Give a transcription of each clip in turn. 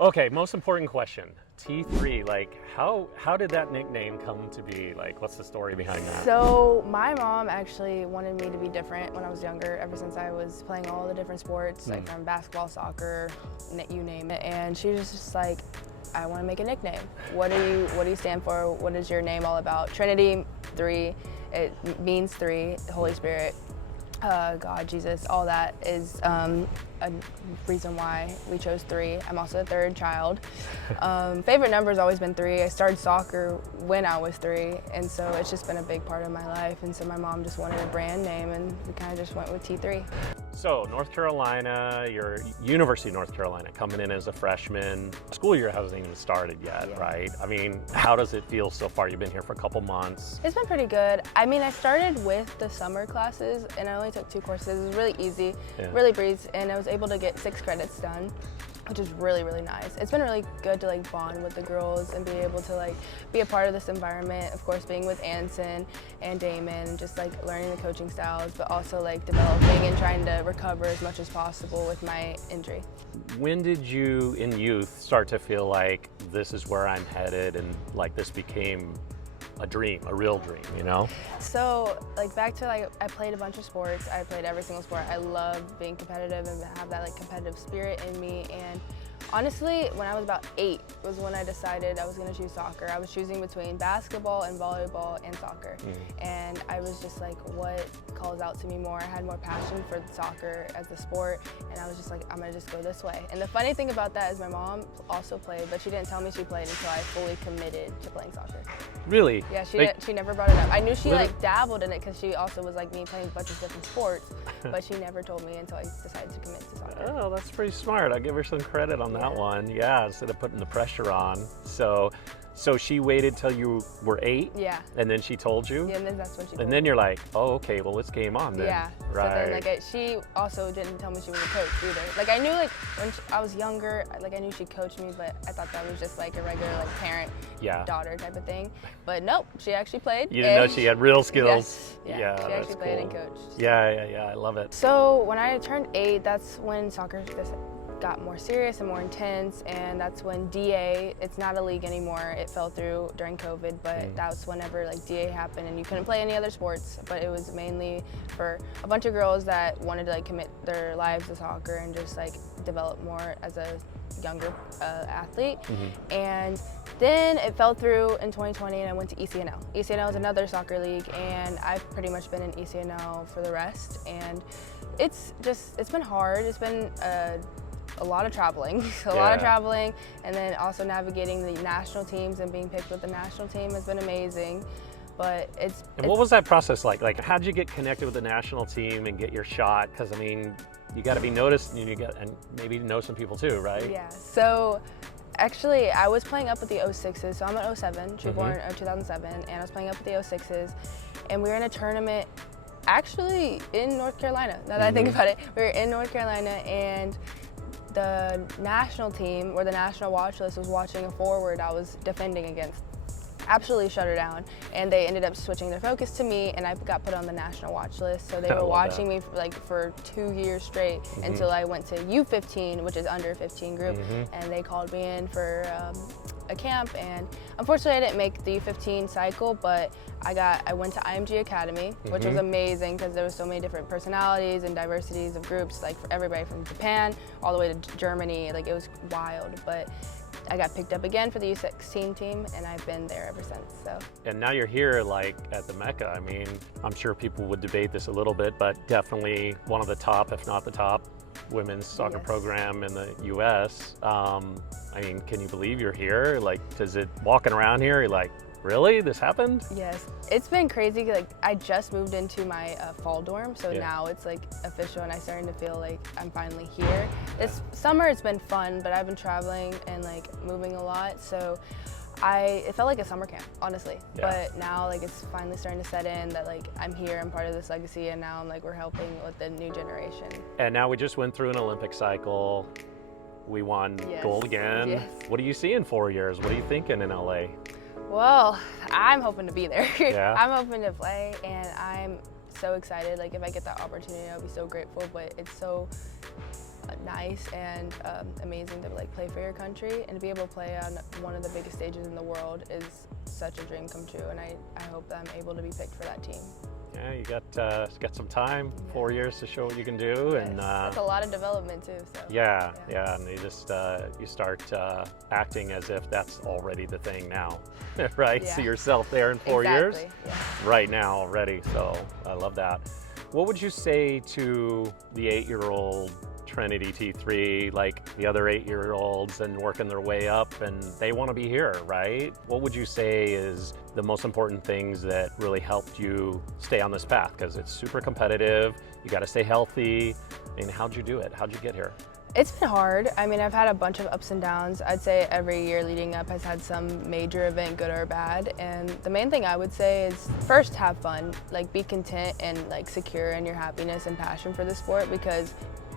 Okay, most important question. T3, like how did that nickname come to be? Like, what's the story behind that? So my mom actually wanted me to be different when I was younger, ever since I was playing all the different sports, like from basketball, soccer, you name it. And she was just like, I want to make a nickname. What do you stand for? What is your name all about? Trinity 3, it means three, the Holy Spirit. God, Jesus, all that is a reason why we chose 3. I'm also the third child. Favorite number has always been 3. I started soccer when I was 3, and so it's just been a big part of my life. And so my mom just wanted a brand name, and we kind of just went with T3. So North Carolina, your University of North Carolina, coming in as a freshman. School year hasn't even started yet, right? I mean, how does it feel so far? You've been here for a couple months. It's been pretty good. I mean, I started with the summer classes, and I only took 2 courses. It was really easy, really breeze, and I was able to get 6 credits done, which is really, really nice. It's been really good to like bond with the girls and be able to like be a part of this environment. Of course, being with Anson and Damon, and just like learning the coaching styles, but also like developing and trying to recover as much as possible with my injury. When did you, in youth, start to feel like this is where I'm headed, and like this became a dream, a real dream, you know? So like back to like, I played a bunch of sports. I played every single sport. I love being competitive and have that like competitive spirit in me. And honestly, when I was about 8 was when I decided I was going to choose soccer. I was choosing between basketball and volleyball and soccer. And I was just like, what calls out to me more? I had more passion for soccer as the sport, and I was just like, I'm going to just go this way. And the funny thing about that is my mom also played, but she didn't tell me she played until I fully committed to playing soccer. Really? Yeah, she never brought it up. I knew she like dabbled in it because she also was like me, playing a bunch of different sports, but she never told me until I decided to commit to soccer. Oh, that's pretty smart. I'll give her some credit on that one. Yeah, instead of putting the pressure on. So she waited till you were 8? Yeah. And then she told you? Yeah, and then that's when she told And then you're like, oh, okay, well, it's game on then. Yeah. Right. So then like she also didn't tell me she was a coach either. Like I knew like when I was younger, like I knew she coached me, but I thought that was just like a regular like parent-daughter type of thing. But nope, she actually played. You didn't know she had real skills. Yes. Yeah, she actually played and coached. Yeah, I love it. So when I turned 8, that's when soccer just got more serious and more intense, and that's when DA, it's not a league anymore, it fell through during COVID, but that was whenever like DA happened and you couldn't play any other sports, but it was mainly for a bunch of girls that wanted to like commit their lives to soccer and just like develop more as a younger athlete. And then it fell through in 2020 and I went to ECNL. ECNL is another soccer league, and I've pretty much been in ECNL for the rest, and it's been hard. It's been a lot of traveling, and then also navigating the national teams and being picked with the national team has been amazing. But what was that process like? Like, how'd you get connected with the national team and get your shot? Because I mean, you got to be noticed, and maybe know some people too, right? Yeah. So actually, I was playing up with the 06s. So I'm an 07, born 2007, and I was playing up with the 06s, and we were in a tournament actually in North Carolina. Now that I think about it, we were in North Carolina, and the national team, or the national watch list, was watching a forward I was defending against. Absolutely shut her down, and they ended up switching their focus to me, and I got put on the national watch list. So they were watching me for 2 years straight until I went to U15, which is under 15 group, and they called me in for a camp, and unfortunately I didn't make the U15 cycle, but I went to IMG Academy, which was amazing because there was so many different personalities and diversities of groups, like for everybody from Japan all the way to Germany. Like it was wild, but I got picked up again for the U16 team, and I've been there ever since. So. And now you're here, like at the Mecca. I mean, I'm sure people would debate this a little bit, but definitely one of the top, if not the top, women's soccer program in the U.S. I mean, can you believe you're here? Like, does it walking around here? You're like, really? This happened? Yes, it's been crazy. Like I just moved into my fall dorm, so now it's like official, and I'm starting to feel like I'm finally here. This summer it's been fun, but I've been traveling and like moving a lot, so it felt like a summer camp, honestly. But now like it's finally starting to set in that like I'm here, I'm part of this legacy, and now I'm like we're helping with the new generation. And now we just went through an Olympic cycle. We won gold again. What do you see in 4 years? What are you thinking in LA? Well, I'm hoping to be there. I'm hoping to play, and I'm so excited. Like if I get that opportunity, I'll be so grateful, but it's so nice and amazing to like play for your country, and to be able to play on one of the biggest stages in the world is such a dream come true, and I hope that I'm able to be picked for that team. Yeah, you got some time, 4 years to show what you can do, Yes, and that's a lot of development too. So yeah, and you just you start acting as if that's already the thing now, right? Yeah. See yourself there in 4 years, Yeah. right now already. So I love that. What would you say to the 8-year-old Trinity T3, like the other 8-year-olds and working their way up, and they want to be here, right? What would you say is the most important things that really helped you stay on this path? Because it's super competitive, you got to stay healthy. I mean, how'd you do it? How'd you get here? It's been hard. I mean, I've had a bunch of ups and downs. I'd say every year leading up has had some major event, good or bad. And the main thing I would say is first, have fun. Like, be content and like secure in your happiness and passion for the sport, because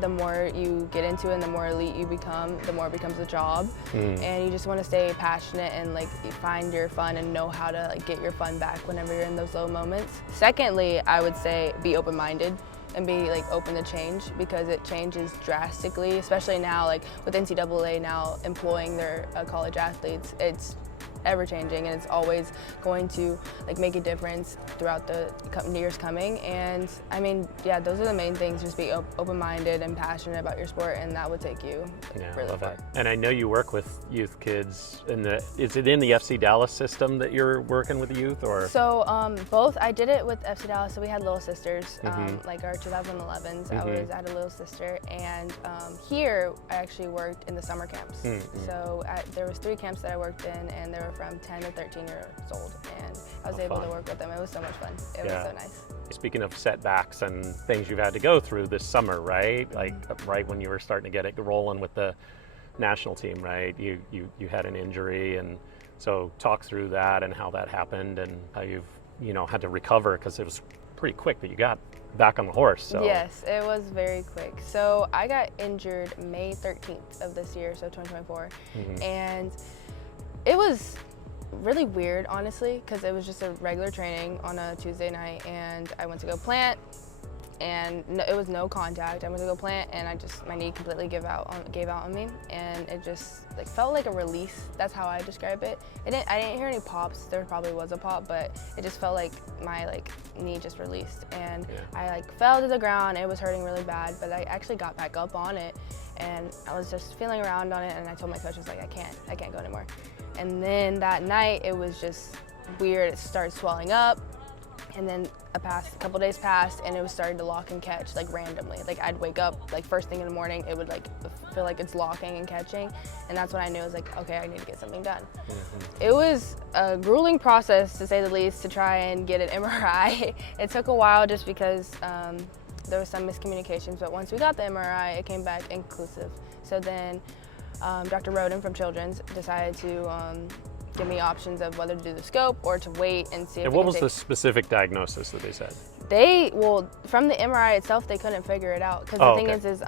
the more you get into it and the more elite you become, the more it becomes a job. And you just want to stay passionate and like find your fun and know how to like get your fun back whenever you're in those low moments. Secondly, I would say be open-minded and be like open to change, because it changes drastically, especially now like with NCAA now employing their college athletes. It's ever changing, and it's always going to like make a difference throughout the years coming. And I mean, yeah, those are the main things. Just be open-minded and passionate about your sport, and that would take you really far. And I know you work with youth kids is it in the FC Dallas system that you're working with the youth, or? So both. I did it with FC Dallas, so we had little sisters, like our 2011s. I had a little sister, and here I actually worked in the summer camps. So there was 3 camps that I worked in, and they were from 10 to 13 years old, and I was able to work with them. It was so much fun. It was so nice. Speaking of setbacks and things you've had to go through this summer, right? Like right when you were starting to get it rolling with the national team, right? You had an injury, and so talk through that and how that happened and how you've had to recover, because it was pretty quick that you got back on the horse. So. Yes, it was very quick. So I got injured May 13th of this year, so 2024, and it was really weird, honestly, because it was just a regular training on a Tuesday night, and I went to go plant, and it was no contact. I went to go plant, and my knee completely gave out on me, and it just like felt like a release. That's how I describe it. I didn't hear any pops. There probably was a pop, but it just felt like my knee just released, and I fell to the ground. It was hurting really bad, but I actually got back up on it, and I was just feeling around on it, and I told my coach, I was like, I can't go anymore. And then that night, it was just weird. It started swelling up, and then a couple days passed, and it was starting to lock and catch randomly. I'd wake up first thing in the morning, it would feel like it's locking and catching, and that's when I knew it was okay, I need to get something done. It was a grueling process, to say the least, to try and get an MRI. It took a while just because there was some miscommunications, but once we got the MRI, it came back inconclusive. So then Dr. Roden from Children's decided to give me options of whether to do the scope or to wait and see if. And what was the specific diagnosis that they said? From the MRI itself, they couldn't figure it out, because the thing is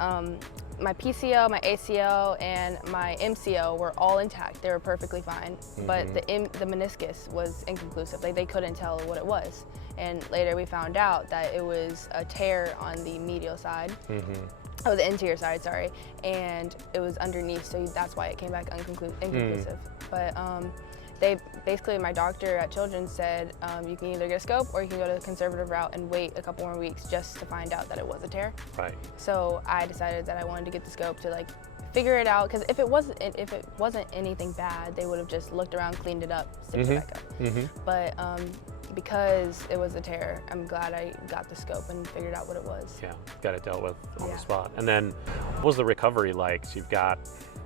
my PCO, my ACL, and my MCO were all intact. They were perfectly fine, but the meniscus was inconclusive. They couldn't tell what it was. And later we found out that it was a tear on the medial side. Oh, the anterior side, sorry, and it was underneath, so that's why it came back inconclusive. But my doctor at Children's said you can either get a scope or you can go to the conservative route and wait a couple more weeks just to find out that it was a tear. Right. So I decided that I wanted to get the scope to figure it out, because if it wasn't anything bad, they would have just looked around, cleaned it up, stitched it back up. But because it was a tear, I'm glad I got the scope and figured out what it was. Yeah, got it dealt with on the spot. And then what was the recovery like? So you've got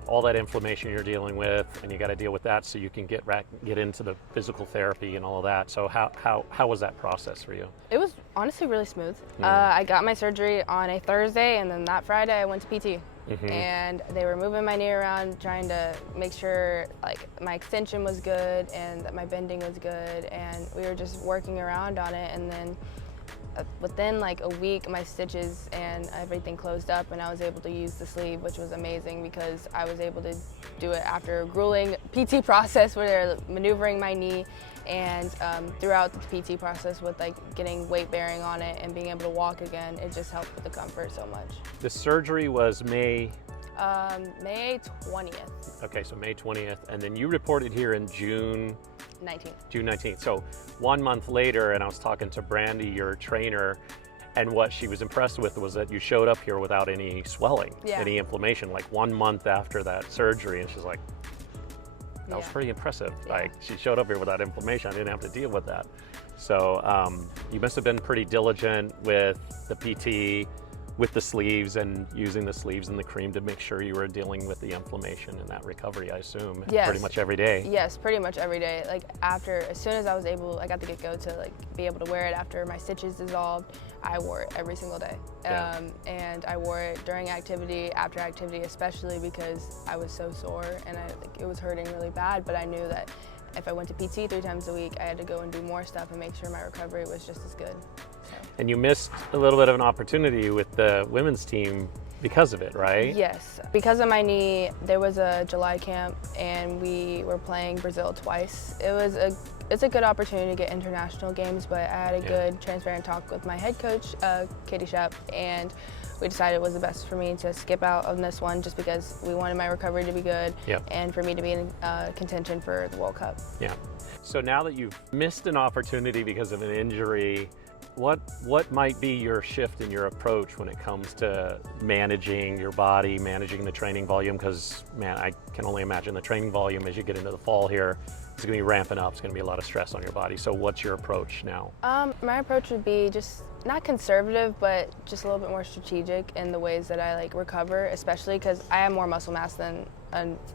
all that inflammation you're dealing with, and you got to deal with that so you can get into the physical therapy and all of that. So how was that process for you? It was honestly really smooth. I got my surgery on a Thursday, and then that Friday I went to PT. And they were moving my knee around, trying to make sure my extension was good and that my bending was good, and we were just working around on it. And then within like a week, my stitches and everything closed up, and I was able to use the sleeve, which was amazing because I was able to do it after a grueling PT process where they're maneuvering my knee, and throughout the PT process with like getting weight bearing on it and being able to walk again, it just helped with the comfort so much. The surgery was May 20th. Okay, so May 20th, and then you reported here in June 19th. June 19th. So 1 month later, and I was talking to Brandy, your trainer, and what she was impressed with was that you showed up here without any swelling, any inflammation, like 1 month after that surgery, and she's like, that was pretty impressive. Like, she showed up here without inflammation. I didn't have to deal with that. So you must have been pretty diligent with the PT, with the sleeves, and using the sleeves and the cream to make sure you were dealing with the inflammation and that recovery, I assume, pretty much every day. Yes, pretty much every day. Like as soon as I was able, I got the get-go to like be able to wear it after my stitches dissolved, I wore it every single day. And I wore it during activity, after activity, especially because I was so sore and it was hurting really bad, but I knew that if I went to PT 3 times a week, I had to go and do more stuff and make sure my recovery was just as good. And you missed a little bit of an opportunity with the women's team because of it, right? Yes. Because of my knee, there was a July camp and we were playing Brazil twice. It's a good opportunity to get international games, but I had a good transparent talk with my head coach, Katie Shep, and we decided it was the best for me to skip out on this one just because we wanted my recovery to be good and for me to be in contention for the World Cup. Yeah. So now that you've missed an opportunity because of an injury, what might be your shift in your approach when it comes to managing your body, managing the training volume? Because, man, I can only imagine the training volume as you get into the fall here is going to be ramping up. It's going to be a lot of stress on your body. So what's your approach now? My approach would be just not conservative, but just a little bit more strategic in the ways that I like recover, especially because I have more muscle mass than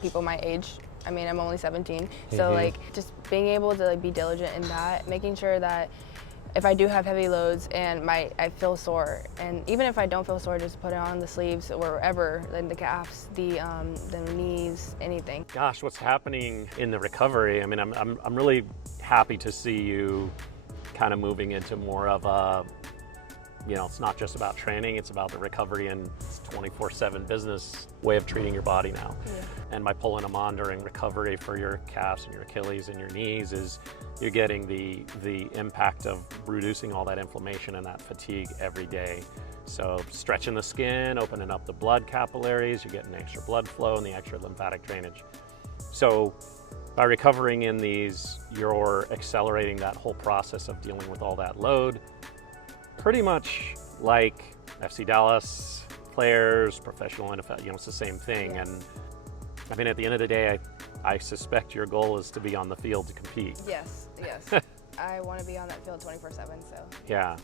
people my age. I mean, I'm only 17. So like just being able to like be diligent in that, making sure that if I do have heavy loads and I feel sore, and even if I don't feel sore, just put it on the sleeves or wherever, in the calves, the knees, anything. Gosh, what's happening in the recovery? I mean, I'm really happy to see you kind of moving into more of a, you know, it's not just about training, it's about the recovery and 24/7 business way of treating your body now. And by pulling a monitor and recovery for your calves and your Achilles and your knees is you're getting the impact of reducing all that inflammation and that fatigue every day. So stretching the skin, opening up the blood capillaries, you're getting extra blood flow and the extra lymphatic drainage. So by recovering in these, you're accelerating that whole process of dealing with all that load, pretty much like FC Dallas players, professional NFL, you know, it's the same thing. And I mean, at the end of the day, I suspect your goal is to be on the field to compete. Yes. I want to be on that field 24/7, so. Yeah.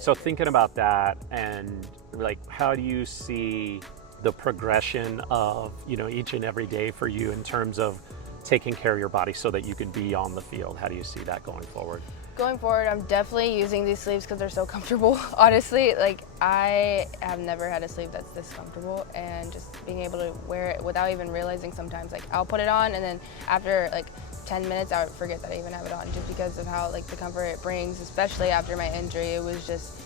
So thinking about that, and like, how do you see the progression of, you know, each and every day for you in terms of taking care of your body so that you can be on the field? How do you see that going forward? Going forward, I'm definitely using these sleeves because they're so comfortable. Honestly, like I have never had a sleeve that's this comfortable, and just being able to wear it without even realizing sometimes, like I'll put it on and then after like 10 minutes I would forget that I even have it on just because of how like the comfort it brings, especially after my injury. It was just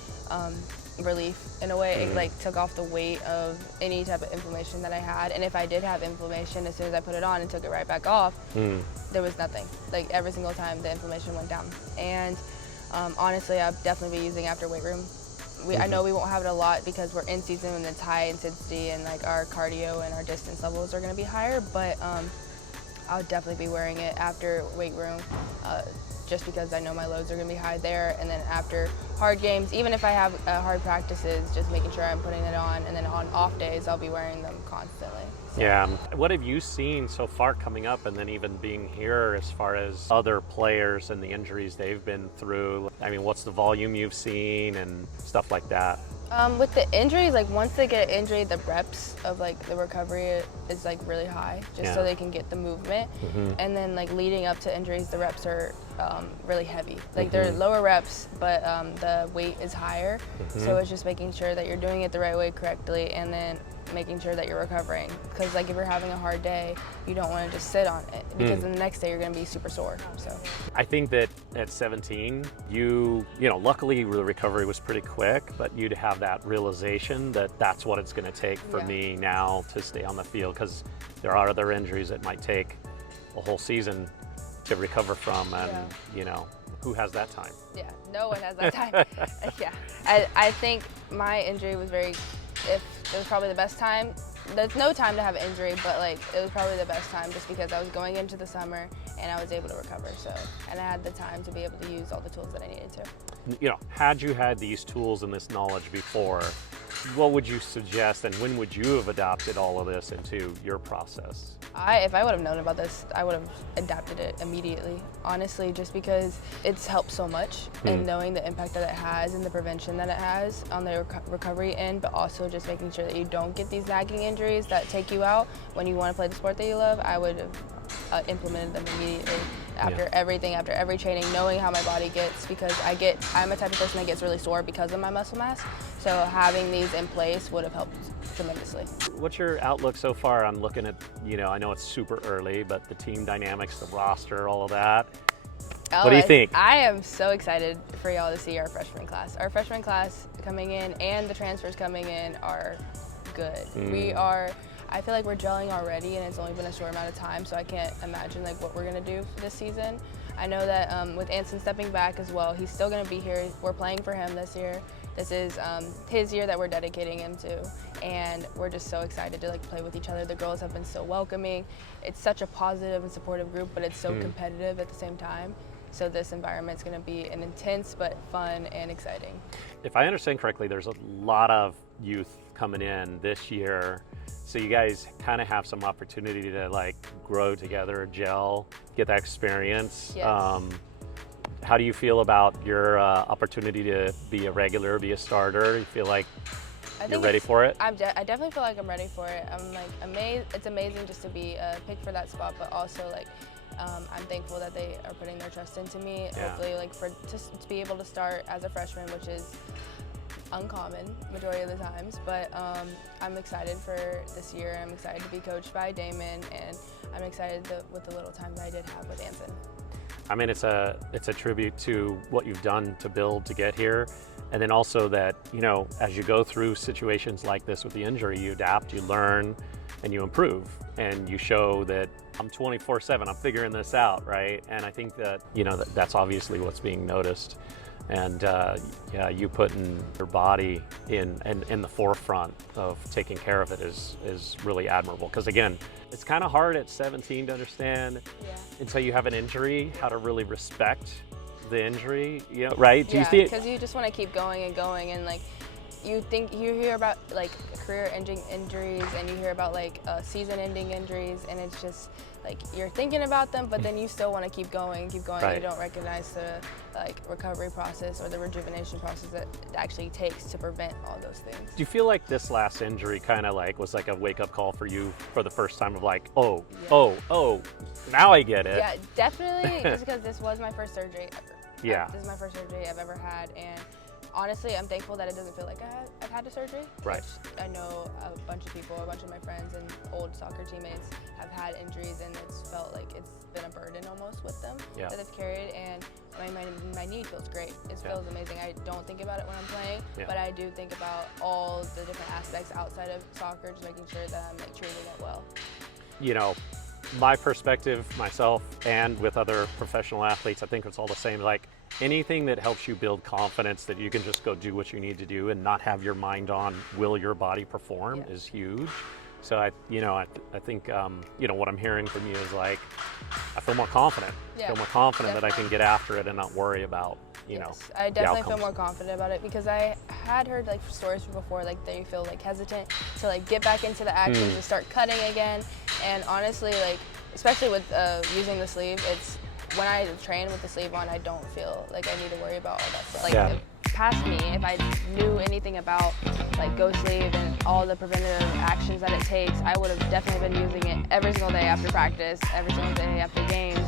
relief in a way. It like took off the weight of any type of inflammation that I had, and if I did have inflammation, as soon as I put it on and took it right back off, there was nothing. Like every single time the inflammation went down. And honestly, I'll definitely be using after weight room. I know we won't have it a lot because we're in season and it's high intensity and like our cardio and our distance levels are going to be higher, but I'll definitely be wearing it after weight room just because I know my loads are going to be high there. And then after hard games, even if I have hard practices, just making sure I'm putting it on, and then on off days I'll be wearing them constantly. So. Yeah. What have you seen so far coming up, and then even being here, as far as other players and the injuries they've been through? I mean, what's the volume you've seen and stuff like that? With the injuries, like once they get injured, the reps of like the recovery is like really high, just so they can get the movement. And then like leading up to injuries, the reps are really heavy. Like they're lower reps, but the weight is higher. So it's just making sure that you're doing it the right way, correctly, and then making sure that you're recovering. Because like if you're having a hard day, you don't want to just sit on it because then the next day you're going to be super sore. So I think that at 17, you know, luckily the recovery was pretty quick, but you'd have that realization that that's what it's going to take for me now to stay on the field, because there are other injuries that might take a whole season to recover from, and you know, who has that time? Yeah, no one has that time. I think my injury was it was probably the best time. There's no time to have an injury, but like it was probably the best time just because I was going into the summer and I was able to recover. So, and I had the time to be able to use all the tools that I needed to. You know, had you had these tools and this knowledge before, what would you suggest, and when would you have adopted all of this into your process? If I would have known about this, I would have adapted it immediately, honestly, just because it's helped so much and knowing the impact that it has and the prevention that it has on the recovery end, but also just making sure that you don't get these nagging injuries that take you out when you want to play the sport that you love. I would have implemented them immediately after everything, after every training, knowing how my body gets, because I'm a type of person that gets really sore because of my muscle mass. So having these in place would have helped tremendously. What's your outlook so far on looking at, you know, I know it's super early, but the team dynamics, the roster, all of that? What do you think? I am so excited for y'all to see our freshman class. Our freshman class coming in and the transfers coming in are good. I feel like we're gelling already, and it's only been a short amount of time, so I can't imagine like what we're gonna do for this season. I know that with Anson stepping back as well, he's still gonna be here. We're playing for him this year. This is his year that we're dedicating him to, and we're just so excited to like play with each other. The girls have been so welcoming. It's such a positive and supportive group, but it's so competitive at the same time. So this environment's gonna be an intense but fun and exciting. If I understand correctly, there's a lot of youth coming in this year. So you guys kind of have some opportunity to like grow together, gel, get that experience. Yes. How do you feel about your opportunity to be a regular, be a starter? You feel like you're ready for it? I definitely feel like I'm ready for it. I'm like amazed. It's amazing just to be picked for that spot, but also like I'm thankful that they are putting their trust into me. Hopefully, like to be able to start as a freshman, which is uncommon majority of the times, but I'm excited for this year. I'm excited to be coached by Damon, and I'm excited with the little time that I did have with Anson. I mean, it's a tribute to what you've done to build to get here, and then also that, you know, as you go through situations like this with the injury, you adapt, you learn, and you improve, and you show that I'm 24/7, I'm figuring this out, right? And I think that, you know, that's obviously what's being noticed. And yeah, you putting your body in the forefront of taking care of it is really admirable. Because again, it's kind of hard at 17 to understand until you have an injury how to really respect the injury. You know, right? Do you see it? Because you just want to keep going and going, and like you hear about like career-ending injuries, and you hear about like season-ending injuries, and it's just like you're thinking about them, but then you still want to keep going. Right. You don't recognize the like recovery process or the rejuvenation process that it actually takes to prevent all those things. Do you feel like this last injury kind of like was like a wake-up call for you for the first time of like, oh, now I get it? Yeah, definitely. Just because this was my first surgery ever. Yeah. This is my first surgery I've ever had, and honestly, I'm thankful that it doesn't feel like I've had a surgery. Right. Which I know a bunch of people, a bunch of my friends and old soccer teammates have had injuries, and it's felt like it's been a burden almost with them that they've carried. And my knee feels great. It feels amazing. I don't think about it when I'm playing, but I do think about all the different aspects outside of soccer, just making sure that I'm like treating it well. You know, my perspective, myself, and with other professional athletes, I think it's all the same. Like anything that helps you build confidence that you can just go do what you need to do and not have your mind on will your body perform is huge. So I think you know, what I'm hearing from you is like, I feel more confident. I feel more confident that I can get after it and not worry about, you know, I definitely feel more confident about it, because I had heard like stories from before, like they feel like hesitant to like get back into the action, to start cutting again. And honestly, like especially with using the sleeve, it's when I train with the sleeve on, I don't feel like I need to worry about all that stuff. Like past me, if I knew anything about like Go Sleeve and all the preventative actions that it takes, I would have definitely been using it every single day after practice, every single day after games.